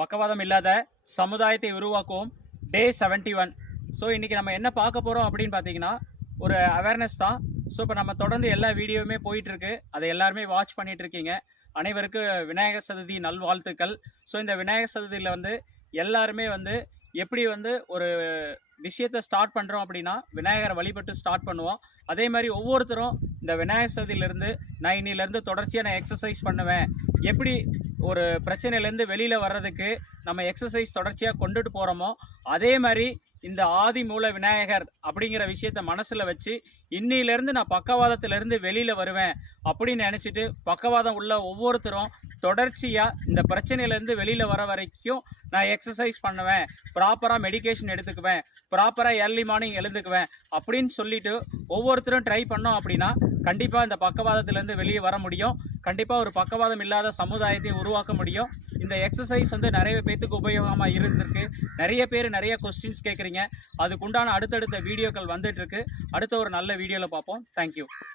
பக்கவாதம் இல்லாத சமுதாயத்தை உருவாக்குவோம். டே 71 ஒன் ஸோ இன்றைக்கி நம்ம என்ன பார்க்க போகிறோம் அப்படின்னு பார்த்தீங்கன்னா ஒரு அவேர்னஸ் தான். ஸோ இப்போ நம்ம தொடர்ந்து எல்லா வீடியோவுமே போயிட்டுருக்கு. அதை எல்லாருமே வாட்ச் பண்ணிகிட்ருக்கீங்க அனைவருக்கும் விநாயகர் சதுர்த்தி நல்வாழ்த்துக்கள். ஸோ இந்த விநாயகர் சதுர்த்தியில் வந்து எல்லாருமே வந்து எப்படி வந்து ஒரு விஷயத்தை ஸ்டார்ட் பண்ணுறோம் அப்படின்னா விநாயகரை வழிபட்டு ஸ்டார்ட் பண்ணுவோம். அதே மாதிரி ஒவ்வொருத்தரும் இந்த விநாயகர் சதுர்த்தியிலேருந்து நான் இன்னிலேருந்து தொடர்ச்சியாக நான் எக்ஸசைஸ் பண்ணுவேன். எப்படி ஒரு பிரச்சனையிலேருந்து வெளியில் வர்றதுக்கு நம்ம எக்ஸசைஸ் தொடர்ச்சியாக கொண்டுட்டு போகிறோமோ அதே மாதிரி இந்த ஆதி மூல விநாயகர் அப்படிங்கிற விஷயத்த மனசில் வச்சு இன்னிலேருந்து நான் பக்கவாதத்திலேருந்து வெளியில் வருவேன் அப்படின்னு நினச்சிட்டு பக்கவாதம் உள்ள ஒவ்வொருத்தரும் தொடர்ச்சியாக இந்த பிரச்சனையிலேருந்து வெளியில் வர வரைக்கும் நான் எக்ஸசைஸ் பண்ணுவேன். ப்ராப்பராக மெடிகேஷன் எடுத்துக்குவேன். ப்ராப்பராக ஏர்லி மார்னிங் எழுந்துக்குவேன் அப்படின்னு சொல்லிட்டு ஒவ்வொருத்தரும் ட்ரை பண்ணோம் அப்படின்னா கண்டிப்பாக இந்த பக்கவாதத்திலேருந்து வெளியே வர முடியும். கண்டிப்பாக ஒரு பக்கவாதம் இல்லாத சமுதாயத்தை உருவாக்க முடியும். இந்த எக்ஸசைஸ் வந்து நிறைய பேத்துக்கு உபயோகமாக இருந்திருக்கு. நிறைய பேர் நிறைய கொஸ்டின்ஸ் கேட்குறீங்க அதுக்குண்டான அடுத்தடுத்த வீடியோக்கள் வந்துட்டுருக்கு அடுத்த ஒரு நல்ல வீடியோவில் பார்ப்போம் தேங்க்யூ